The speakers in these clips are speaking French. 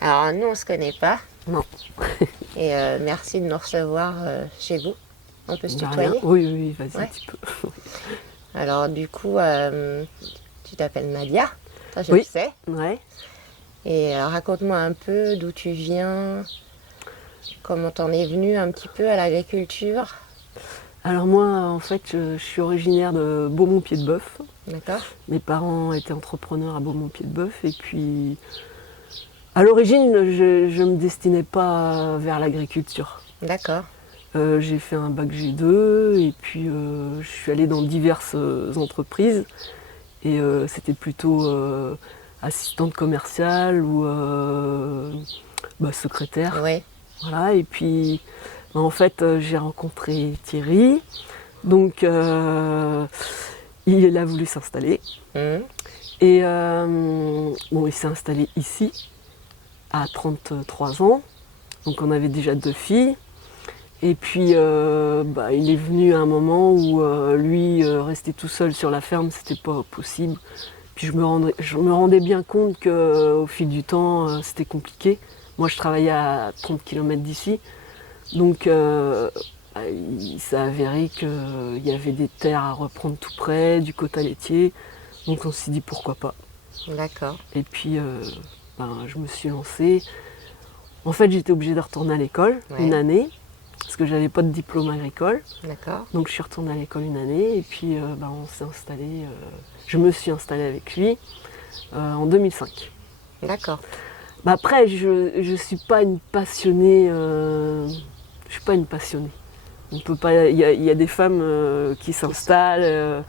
Alors nous on se connaît pas. Non. Et merci de nous recevoir chez vous. On peut se tutoyer? Oui, vas-y, Ouais. tu peux. Alors du coup, tu t'appelles Nadia, ça je Oui. le sais. Ouais. Et raconte-moi un peu d'où tu viens, comment t'en es venue un petit peu à l'agriculture. Alors moi, en fait, je suis originaire de Beaumont-Pied-de-Bœuf. D'accord? Mes parents étaient entrepreneurs à Beaumont-Pied-de-Bœuf et puis à l'origine, je ne me destinais pas vers l'agriculture. D'accord. J'ai fait un bac G2 et puis je suis allée dans diverses entreprises et c'était plutôt assistante commerciale ou secrétaire. Oui. Voilà, et puis en fait j'ai rencontré Thierry, donc il a voulu s'installer. Mhm. Et il s'est installé ici à 33 ans, donc on avait déjà 2 filles. Et puis il est venu à un moment où lui rester tout seul sur la ferme, c'était pas possible. Puis je me rendais bien compte qu'au fil du temps, c'était compliqué. Moi je travaillais à 30 km d'ici, donc il s'est avéré qu'il y avait des terres à reprendre tout près, du quota laitier. Donc on s'est dit pourquoi pas. D'accord. Et puis je me suis lancée. En fait j'étais obligée de retourner à l'école une année, parce que j'avais pas de diplôme agricole. D'accord. Donc je suis retournée à l'école une année et puis on s'est installé. Je me suis installée avec lui en 2005. D'accord. Après je suis pas une passionnée. Je suis pas une passionnée. On peut pas. Il y a des femmes qui s'installent,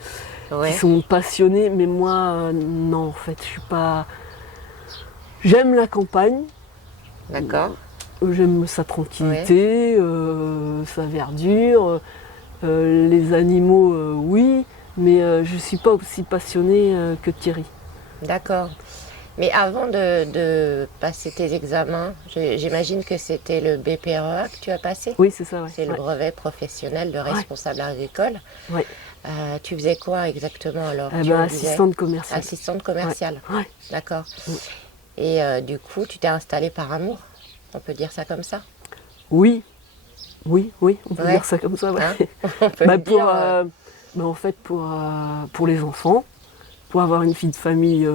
qui sont passionnées, mais moi non en fait je suis pas. J'aime la campagne. D'accord. J'aime sa tranquillité, sa verdure, les animaux, oui, mais je ne suis pas aussi passionnée que Thierry. D'accord. Mais avant de passer tes examens, j'imagine que c'était le BPREA que tu as passé? Oui, c'est ça, ouais. C'est le brevet professionnel de responsable agricole. Ouais. Tu faisais quoi exactement alors? Assistante commerciale. Assistante commerciale. Ouais. D'accord. Et du coup, tu t'es installée par amour? On peut dire ça comme ça? Oui, on peut dire ça comme ça. Ouais. Hein, on peut le dire, en fait, pour les enfants, pour avoir une vie de famille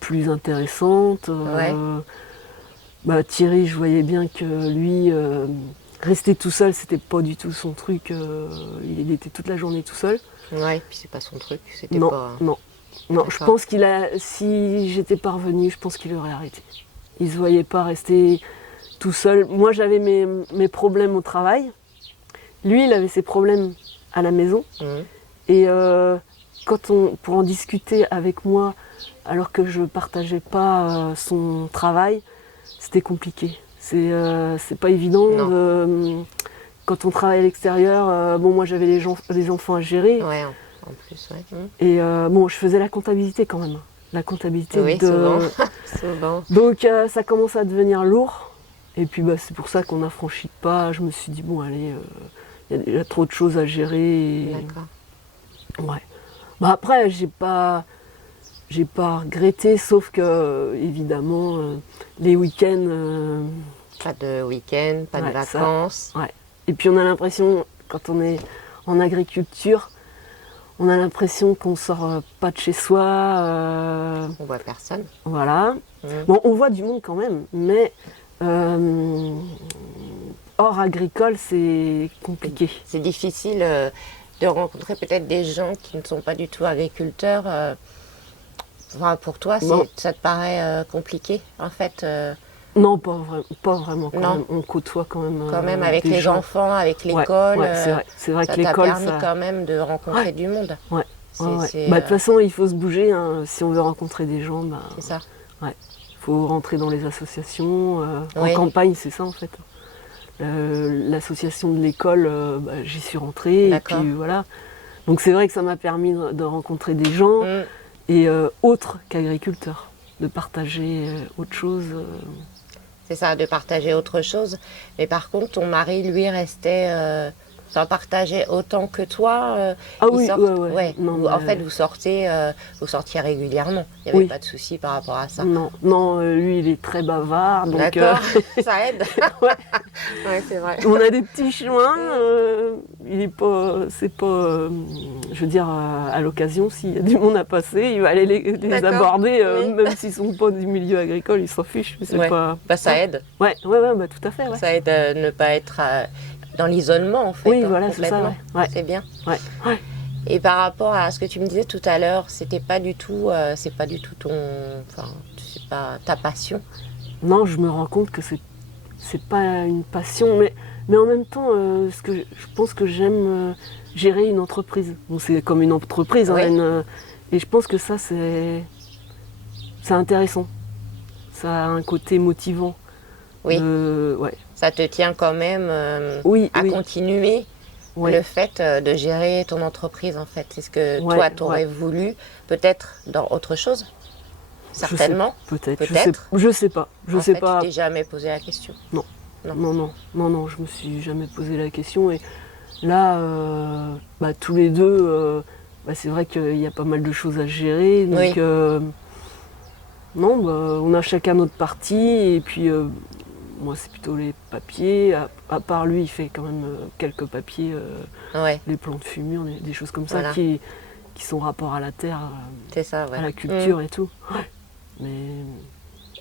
plus intéressante. Thierry, je voyais bien que lui, rester tout seul, c'était pas du tout son truc. Il était toute la journée tout seul. Ouais, puis c'est pas son truc. C'était Non, pas... non, je pense si j'étais parvenue, je pense qu'il aurait arrêté. Il ne se voyait pas rester tout seul. Moi, j'avais mes problèmes au travail. Lui, il avait ses problèmes à la maison. Et pour en discuter avec moi, alors que je ne partageais pas son travail, c'était compliqué. C'est pas évident. Quand on travaille à l'extérieur, moi j'avais les enfants à gérer. Ouais, en plus, ouais. Et je faisais la comptabilité quand même. La comptabilité souvent. Souvent. Donc ça commence à devenir lourd. Et puis c'est pour ça qu'on a franchi le pas. Je me suis dit bon allez, il y a déjà trop de choses à gérer. D'accord. Ouais. Après j'ai pas regretté, sauf que évidemment les week-ends. Pas de week-end, pas de vacances. Ça, ouais. Et puis on a l'impression, quand on est en agriculture, on a l'impression qu'on sort pas de chez soi. On voit personne. Voilà. Bon, on voit du monde quand même, mais hors agricole, c'est compliqué. C'est difficile de rencontrer peut-être des gens qui ne sont pas du tout agriculteurs. Pour toi, ça te paraît compliqué, en fait Non, pas vraiment quand Non. même. On côtoie quand même. Quand même avec des les gens. enfants, avec Ouais, l'école, ouais, c'est vrai. C'est vrai ça que t'a l'école, permis ça. quand même de rencontrer du monde. Ouais. C'est Ouais, ouais. c'est, Bah, de toute façon, il faut se bouger, hein. Si on veut rencontrer des gens, bah, c'est ça. ouais. Il faut rentrer dans les associations. En Oui. campagne, c'est ça en fait. L'association de l'école, bah, j'y suis rentrée. Et D'accord. puis voilà. Donc c'est vrai que ça m'a permis de rencontrer des gens Mm. et autres qu'agriculteurs, de partager autre chose. C'est ça, de partager autre chose. Mais par contre, ton mari, lui, restait... Enfin, partageait autant que toi. Ah il oui, sort... ouais. Ouais. Non, En mais- fait, vous sortiez régulièrement. Il n'y avait Oui. pas de souci par rapport à ça. Non, lui il est très bavard, donc D'accord, ça aide. ouais. Ouais, c'est vrai. On a des petits chemins. Il est pas, c'est pas, je veux dire, à l'occasion, s'il y a du monde à passer, il va aller les D'accord, aborder, oui. même s'ils sont pas du milieu agricole, il s'en fiche. C'est Ouais. pas. Bah, ça aide. Ouais, bah, tout à fait, ouais. Ça aide à ne pas être dans l'isolement, en fait. Oui, hein, voilà, c'est ça, complètement. ouais. Ouais. C'est bien. Ouais. Et par rapport à ce que tu me disais tout à l'heure, c'était pas du tout, c'est pas du tout enfin, c'est pas ta passion. Non, je me rends compte que c'est pas une passion, mais en même temps, je pense que j'aime gérer une entreprise. Bon, c'est comme une entreprise, Oui. hein, et je pense que ça, c'est intéressant. Ça a un côté motivant. Oui. Ouais. Ça te tient quand même Oui, à oui. continuer Ouais. le fait de gérer ton entreprise, en fait. C'est ce que Ouais, toi, t'aurais ouais. voulu, peut-être dans autre chose. Certainement. Peut-être. Peut-être. Je sais pas. En fait, tu t'es jamais posé la question. Non, je me suis jamais posé la question. Et là, bah, tous les deux, bah, c'est vrai qu'il y a pas mal de choses à gérer. Donc, Oui. non, bah, on a chacun notre partie. Et puis, moi, c'est plutôt les papiers. À part lui, il fait quand même quelques papiers, Ouais, les plans de fumure, des choses comme ça Voilà. qui sont rapport à la terre, c'est ça, ouais. à la culture et tout. Ouais. Mais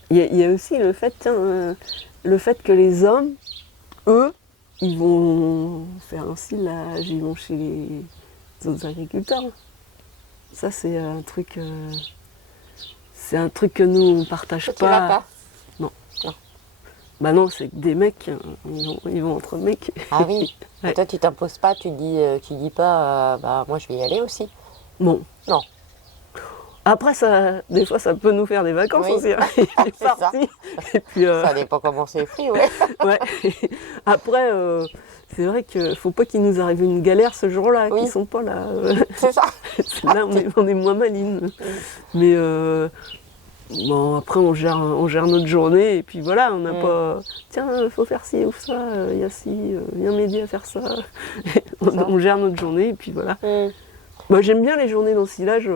il y a aussi le fait, le fait que les hommes, eux, ils vont faire un silage, ils vont chez les autres agriculteurs. Ça, c'est un truc que nous, on partage Toi, tu vas pas. Bah non, c'est que des mecs, ils vont entre mecs. Ah oui. Ouais. Et toi, tu t'imposes pas, tu dis pas, bah moi, je vais y aller aussi. Bon. Non. Après, des fois, ça peut nous faire des vacances Oui. aussi. Hein. Il est C'est ça. parti. Et puis, Ça dépend comment c'est pris, ouais. ouais. Après, c'est vrai qu'il ne faut pas qu'il nous arrive une galère ce jour-là, Oui. qu'ils ne sont pas là. C'est ça. Là, on est moins malines. Mais bon, après, on gère notre journée et puis voilà, on n'a pas. Tiens, il faut faire ci ou ça, il y a ci, viens m'aider à faire ça. On gère notre journée et puis voilà. Mm. Bah, j'aime bien les journées d'ensilage,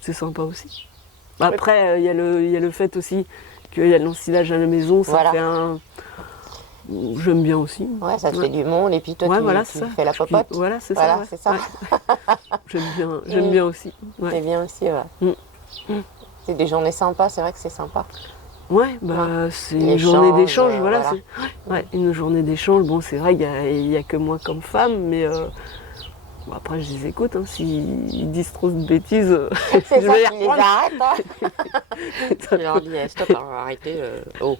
c'est sympa aussi. Après, il y a le fait aussi qu'il y a de l'ensilage à la maison, ça Voilà. fait un. J'aime bien aussi. Ouais, ça te fait du monde et puis toi, Ouais, tu, voilà, tu c'est ça. fais la popote. Voilà, c'est Voilà, ça. Ouais. c'est ça. Ouais. J'aime bien aussi. Ouais. C'est bien aussi, ouais. C'est des journées sympas, c'est vrai que c'est sympa. Ouais, bah, c'est une L'échange, journée d'échange, voilà. voilà. Ouais, une journée d'échange. Bon, c'est vrai, il y a que moi comme femme, mais bon, après, je les écoute. Hein, s'ils disent trop de bêtises, C'est je ça, vais les tu les reprendre. arrêtes. Hein. Tu leur dis, stop, arrêtez. Oh,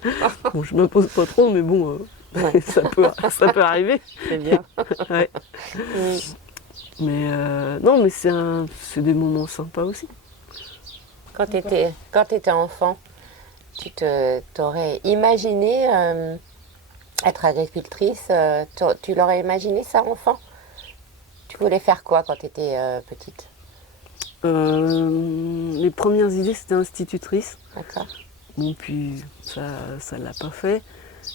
Bon, je m'impose pas trop, mais bon, ça peut arriver. c'est bien. Ouais. Mais non, mais c'est des moments sympas aussi. Quand tu étais enfant, t'aurais imaginé être agricultrice, tu l'aurais imaginé ça, enfant? Tu voulais faire quoi quand tu étais petite? Les premières idées, c'était institutrice. D'accord. Bon, puis ça l'a pas fait.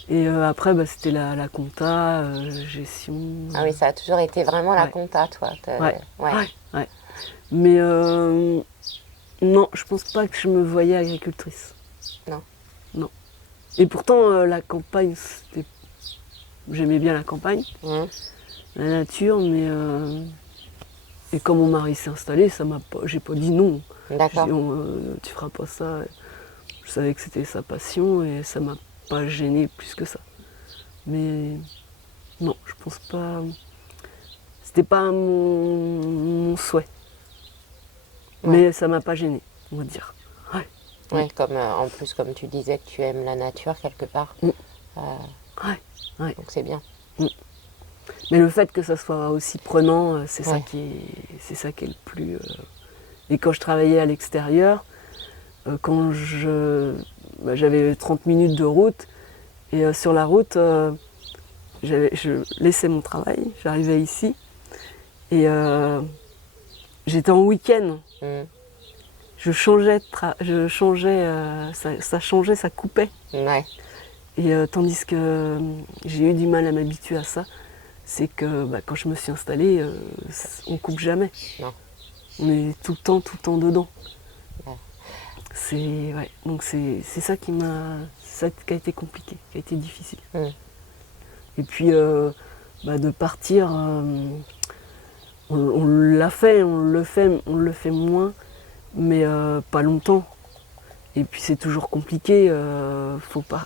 Et après, bah, c'était la compta, gestion. Ah oui, ça a toujours été vraiment la Ouais. compta, toi. Ouais. Mais non, je pense pas que je me voyais agricultrice. Non. Non. Et pourtant, la campagne, j'aimais bien la campagne, Mmh. la nature, mais et quand mon mari s'est installé, j'ai pas dit non. D'accord. J'ai dit, tu feras pas ça. Je savais que c'était sa passion et ça m'a pas gênée plus que ça. Mais non, je pense pas. C'était pas mon souhait. Ouais. Mais ça m'a pas gênée, on va dire. Ouais. Ouais, comme, en plus, comme tu disais que tu aimes la nature quelque part. Euh, Ouais. donc c'est bien. Mais le fait que ça soit aussi prenant, c'est ça Ouais. c'est ça qui est le plus. Et quand je travaillais à l'extérieur, quand j'avais 30 minutes de route, et sur la route, je laissais mon travail, j'arrivais ici, et j'étais en week-end. Mm. Je changeais, ça changeait, ça coupait. Ouais. Et tandis que j'ai eu du mal à m'habituer à ça, c'est que quand je me suis installée, on coupe jamais. Non. On est tout le temps dedans. Ouais. Donc c'est ça qui a été compliqué, qui a été difficile. Mm. Et puis de partir, on l'a fait, on le fait moins, mais pas longtemps. Et puis c'est toujours compliqué.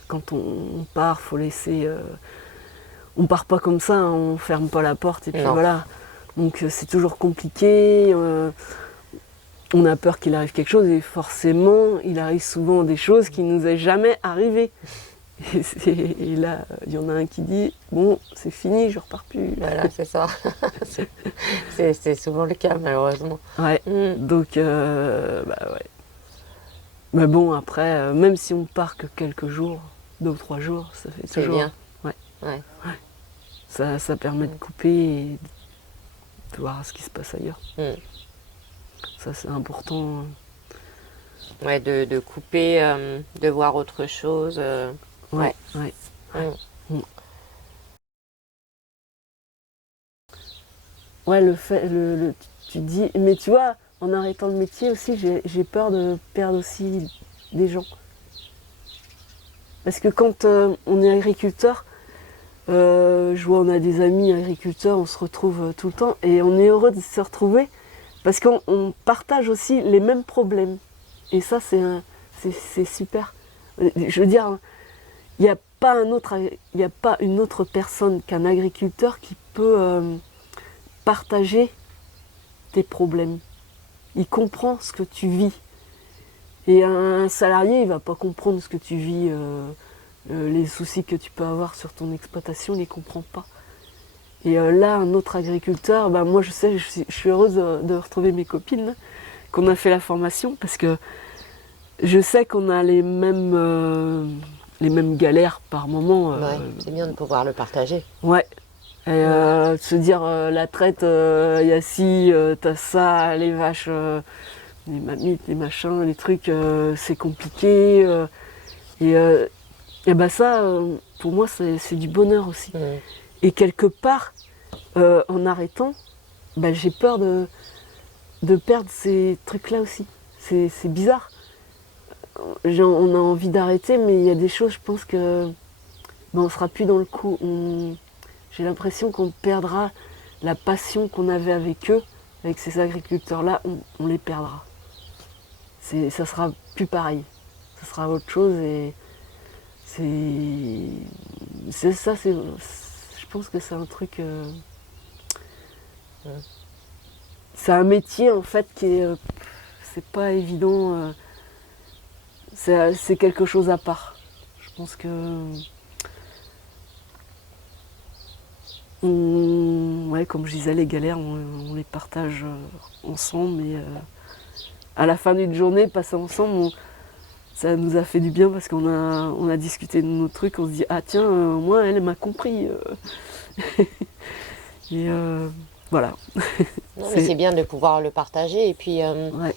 Quand on part, faut laisser. On part pas comme ça, hein, on ferme pas la porte et puis Non. voilà. Donc c'est toujours compliqué. On a peur qu'il arrive quelque chose et forcément, il arrive souvent des choses qui nous est jamais arrivées. Et là, il y en a un qui dit bon, c'est fini, je repars plus. Voilà, c'est ça. C'est souvent le cas, malheureusement. Ouais. Mm. Donc ouais. Mais bon, après, même si on part que quelques jours, 2 ou 3 jours, ça fait C'est toujours. bien. Ouais. Ouais. Ça permet de couper et de voir ce qui se passe ailleurs. Mm. Ça, c'est important. Ouais, de couper, de voir autre chose. Ouais. Mm. Ouais, tu dis, mais tu vois, en arrêtant le métier aussi, j'ai peur de perdre aussi des gens. Parce que quand on est agriculteur, je vois, on a des amis agriculteurs, on se retrouve tout le temps et on est heureux de se retrouver parce qu'on partage aussi les mêmes problèmes. Et ça, c'est super. Je veux dire, il n'y a pas une autre personne qu'un agriculteur qui peut partager tes problèmes. Il comprend ce que tu vis. Et un salarié, il ne va pas comprendre ce que tu vis, les soucis que tu peux avoir sur ton exploitation, il ne les comprend pas. Et là, un autre agriculteur, moi je sais, je suis heureuse de retrouver mes copines, là, qu'on a fait la formation, parce que je sais qu'on a les mêmes galères par moment. Ouais, c'est bien de pouvoir le partager. Ouais. Et de se dire, la traite, il y a ci, t'as ça, les vaches, les mamites, les machins, les trucs, c'est compliqué. Et ça, pour moi, c'est du bonheur aussi. Mm. Et quelque part, en arrêtant, j'ai peur de perdre ces trucs-là aussi. C'est bizarre. On a envie d'arrêter, mais il y a des choses, je pense que on ne sera plus dans le coup. J'ai l'impression qu'on perdra la passion qu'on avait avec eux, avec ces agriculteurs-là, on les perdra. Ça sera plus pareil. Ça sera autre chose et c'est ça, je pense que c'est un truc. C'est un métier en fait qui est. C'est pas évident. C'est quelque chose à part. Je pense que. Ouais, comme je disais, les galères, on les partage ensemble. Et à la fin d'une journée, passer ensemble, ça nous a fait du bien parce on a discuté de nos trucs. On se dit, ah tiens, moi, elle m'a compris. Et voilà. Non, mais c'est bien de pouvoir le partager. Et puis, Ouais.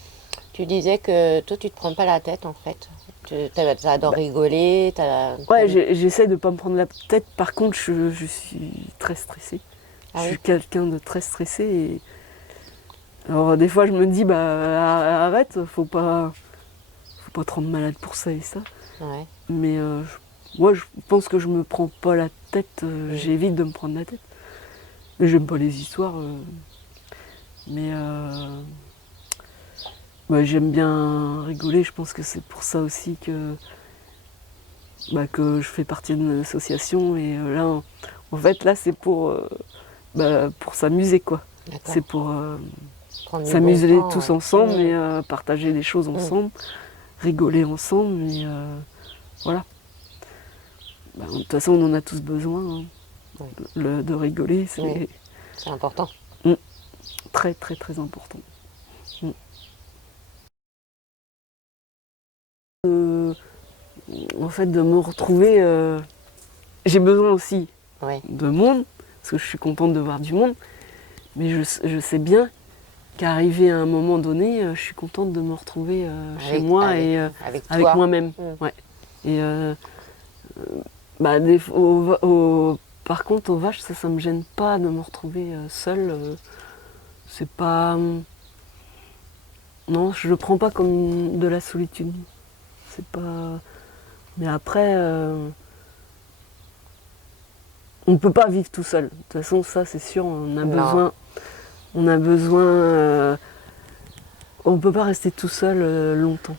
tu disais que toi, tu te prends pas la tête, en fait. Tu adores rigoler. Ouais, j'essaie de ne pas me prendre la tête. Par contre, je suis très stressée. Ah je oui. suis quelqu'un de très stressé. Et... Alors, des fois, je me dis, arrête, faut pas te rendre malade pour ça et ça. Ouais. Mais moi, je pense que je me prends pas la tête. J'évite de me prendre la tête. J'aime pas les histoires. Mais j'aime bien rigoler. Je pense que c'est pour ça aussi que je fais partie d'une association. Et là, en fait, là, c'est pour s'amuser, quoi. D'accord. C'est pour Prendre du s'amuser bon temps, tous ouais. ensemble et partager des choses ensemble, rigoler ensemble. Mais voilà. Bah, de toute façon, on en a tous besoin, hein. De rigoler, c'est Oui. C'est important. très très très important. En fait, de me retrouver, j'ai besoin aussi Oui. de monde, parce que je suis contente de voir du monde, mais je sais bien qu'arrivé à un moment donné, je suis contente de me retrouver chez moi et avec toi. moi-même. Ouais. Et bah, par contre, aux vaches, ça me gêne pas de me retrouver seule. C'est pas. Non, je le prends pas comme de la solitude. C'est pas. Mais après, on ne peut pas vivre tout seul. De toute façon, ça, c'est sûr, on a Non. besoin. On a besoin. On ne peut pas rester tout seul longtemps.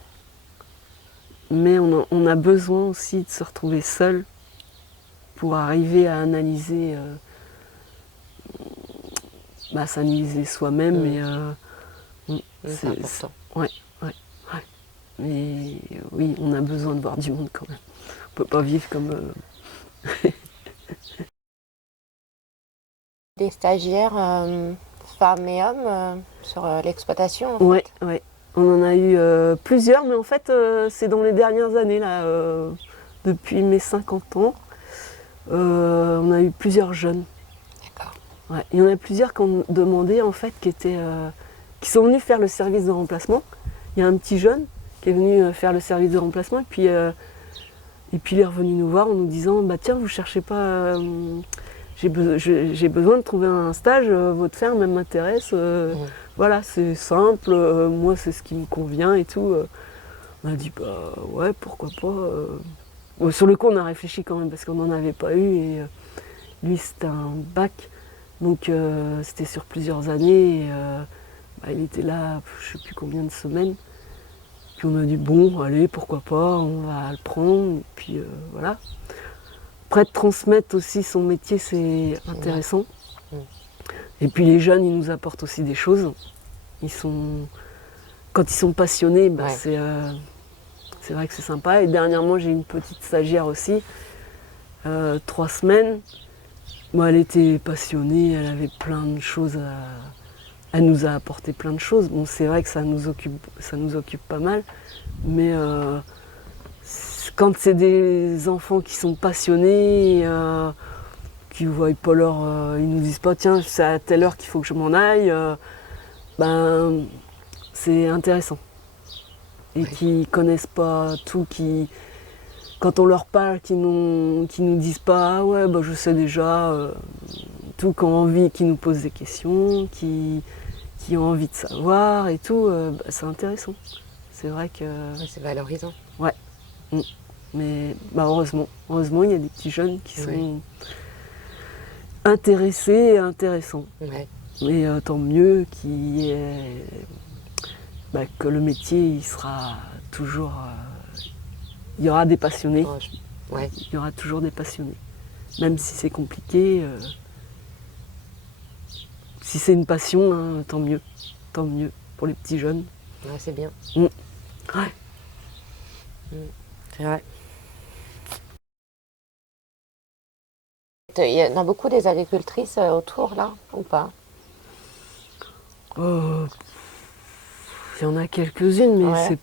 Mais on a besoin aussi de se retrouver seul pour arriver à analyser, s'analyser soi-même. Et, C'est important. Ouais. Mais oui, on a besoin de voir du monde quand même. On peut pas vivre comme. Des stagiaires femmes et hommes sur l'exploitation. Ouais. On en a eu plusieurs, mais en fait, c'est dans les dernières années, là, depuis mes 50 ans, on a eu plusieurs jeunes. D'accord. Ouais. Il y en a plusieurs qui ont demandé, en fait, qui sont venus faire le service de remplacement. Il y a un petit jeune qui est venu faire le service de remplacement, et puis il est revenu nous voir en nous disant bah tiens, vous cherchez pas, j'ai besoin de trouver un stage, votre ferme elle m'intéresse, voilà, c'est simple, moi c'est ce qui me convient et tout. On a dit bah ouais, pourquoi pas. Sur le coup on a réfléchi quand même parce qu'on n'en avait pas eu, et lui c'était un bac, donc c'était sur plusieurs années, et, il était là je sais plus combien de semaines. Puis on a dit bon allez, pourquoi pas, on va le prendre, et puis voilà. Après, de transmettre aussi son métier, c'est intéressant. Et puis les jeunes, ils nous apportent aussi des choses. Quand ils sont passionnés, c'est vrai que c'est sympa. Et dernièrement, j'ai une petite stagiaire aussi, 3 semaines. Moi, elle était passionnée, elle avait plein de choses Elle nous a apporté plein de choses. Bon, c'est vrai que ça nous occupe pas mal, mais quand c'est des enfants qui sont passionnés, qui voient pas ils nous disent pas tiens, c'est à telle heure qu'il faut que je m'en aille, c'est intéressant. Et qui connaissent pas tout, quand on leur parle, qui nous disent pas ah ouais je sais déjà, tout, qui nous posent des questions, qui ont envie de savoir et tout, c'est intéressant. C'est vrai que. C'est valorisant. Ouais. Mais heureusement, il y a des petits jeunes qui sont intéressés et intéressants. Ouais. Et tant mieux que le métier, il sera toujours. Il y aura des passionnés. Il y aura toujours des passionnés. Même si c'est compliqué, si c'est une passion, hein, tant mieux. Tant mieux pour les petits jeunes. Ouais, c'est bien. Ouais. C'est vrai. Il y en a beaucoup des agricultrices autour là, ou pas? Il y en a quelques-unes, mais Ouais.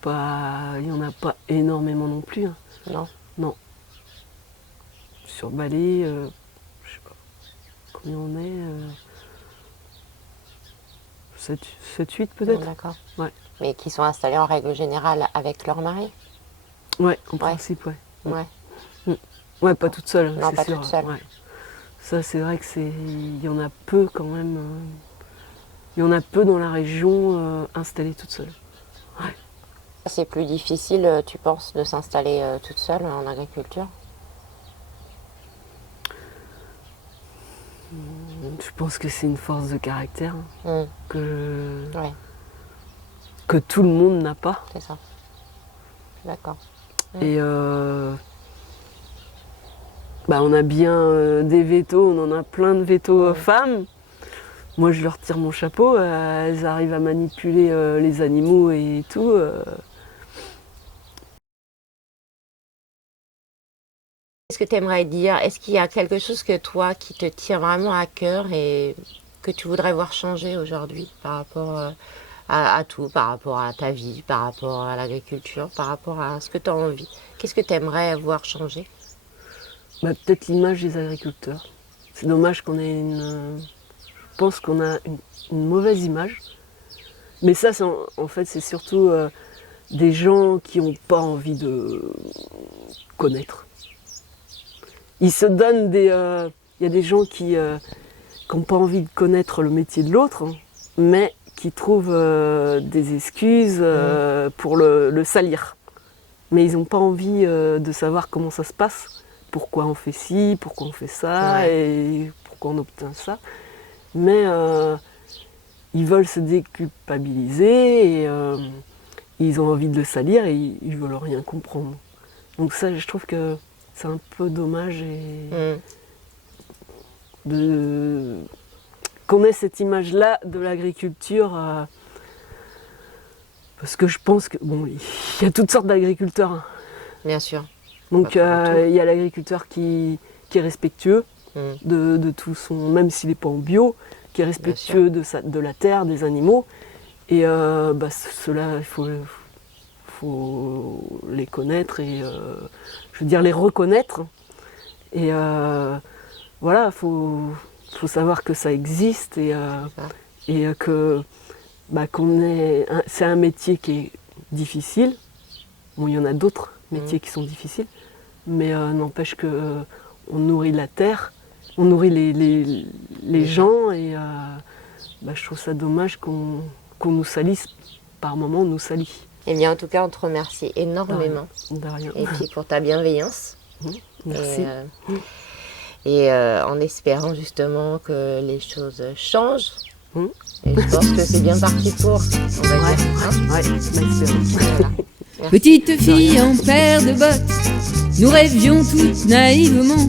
il n'y en a pas énormément non plus, hein. Non. Sur Balai, je sais pas combien on est, 7-8 peut-être. D'accord. Ouais. Mais qui sont installées en règle générale avec leur mari? Ouais, en principe, ouais. Ouais, pas toute seule, non, c'est pas sûr. toute seule. Ouais. Ça, c'est vrai que il y en a peu quand même. Il y en a peu dans la région installées toutes seules. Ouais. C'est plus difficile, tu penses, de s'installer toute seule en agriculture? Je pense que c'est une force de caractère, hein, que tout le monde n'a pas. C'est ça. D'accord. Et on a bien des vétos, on en a plein de vétos femmes. Moi, je leur tire mon chapeau, elles arrivent à manipuler les animaux et tout. Qu'est-ce que tu aimerais dire? Est-ce qu'il y a quelque chose que toi qui te tient vraiment à cœur et que tu voudrais voir changer aujourd'hui par rapport à tout, par rapport à ta vie, par rapport à l'agriculture, par rapport à ce que tu as envie? Qu'est-ce que tu aimerais voir changer? Peut-être l'image des agriculteurs. C'est dommage qu'on ait je pense qu'on a une mauvaise image. Mais ça, en fait, c'est surtout des gens qui n'ont pas envie de connaître. Ils se donnent il y a des gens qui n'ont pas envie de connaître le métier de l'autre, hein, mais qui trouvent des excuses pour le salir. Mais ils n'ont pas envie de savoir comment ça se passe, pourquoi on fait ci, pourquoi on fait ça, et pourquoi on obtient ça. Mais ils veulent se déculpabiliser et ils ont envie de le salir et ils veulent rien comprendre. Donc ça, je trouve que c'est un peu dommage qu'on ait cette image-là de l'agriculture. Parce que je pense que il y a toutes sortes d'agriculteurs. Hein. Bien sûr. Donc il y a l'agriculteur qui est respectueux de tout son, même s'il n'est pas en bio, qui est respectueux de la terre, des animaux. Et ceux-là, il faut les connaître et je veux dire les reconnaître. Et voilà, faut savoir que ça existe et que c'est un métier qui est difficile. Bon, il y en a d'autres métiers qui sont difficiles, mais n'empêche que on nourrit la terre, on nourrit les gens et je trouve ça dommage qu'on nous salisse, par moments on nous salit. Eh bien, en tout cas, on te remercie énormément. De rien. Et puis pour ta bienveillance. Merci. Et en espérant justement que les choses changent. Et je pense que c'est bien parti pour, on va dire. Voilà. Petite fille en paire de bottes, nous rêvions toutes naïvement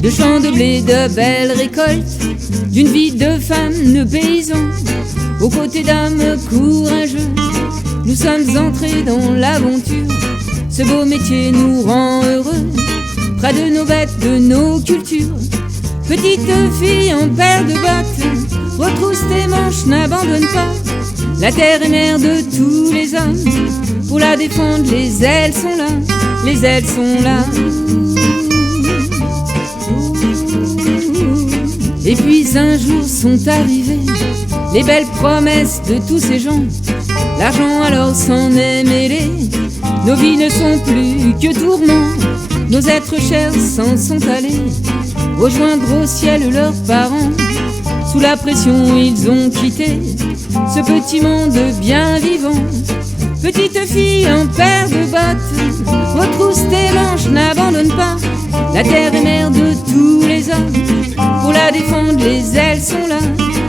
de champs de blé, de belles récoltes, d'une vie de femme, de paysan, aux côtés d'hommes courageux. Nous sommes entrés dans l'aventure, ce beau métier nous rend heureux, près de nos bêtes, de nos cultures. Petite fille en paire de bottes, retrousse tes manches, n'abandonne pas. La terre est mère de tous les hommes, pour la défendre, les ailes sont là, les ailes sont là. Et puis un jour sont arrivées les belles promesses de tous ces gens. L'argent alors s'en est mêlé, nos vies ne sont plus que tourments. Nos êtres chers s'en sont allés, rejoindre au ciel leurs parents. Sous la pression ils ont quitté ce petit monde bien vivant. Petite fille en paire de bottes, retrousse tes manches, n'abandonne pas. La terre est mère de tous les hommes, pour la défendre les ailes sont là,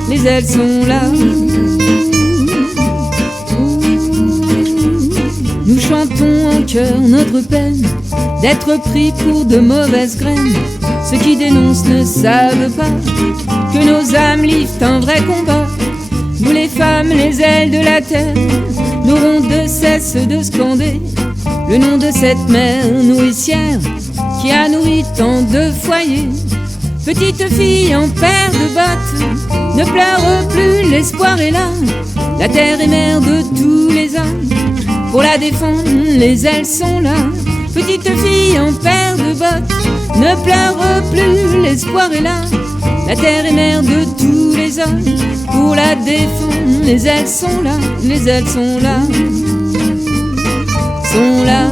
les ailes sont là. Nous chantons en chœur notre peine d'être pris pour de mauvaises graines. Ceux qui dénoncent ne savent pas que nos âmes livrent un vrai combat. Nous les femmes, les ailes de la terre, n'aurons de cesse de scander le nom de cette mère nourricière qui a nourri tant de foyers. Petite fille en paire de bottes, ne pleure plus, l'espoir est là. La terre est mère de tous les hommes, pour la défendre, les ailes sont là. Petite fille en paire de bottes, ne pleure plus, l'espoir est là. La terre est mère de tous les hommes, pour la défendre, les ailes sont là, les ailes sont là, sont là.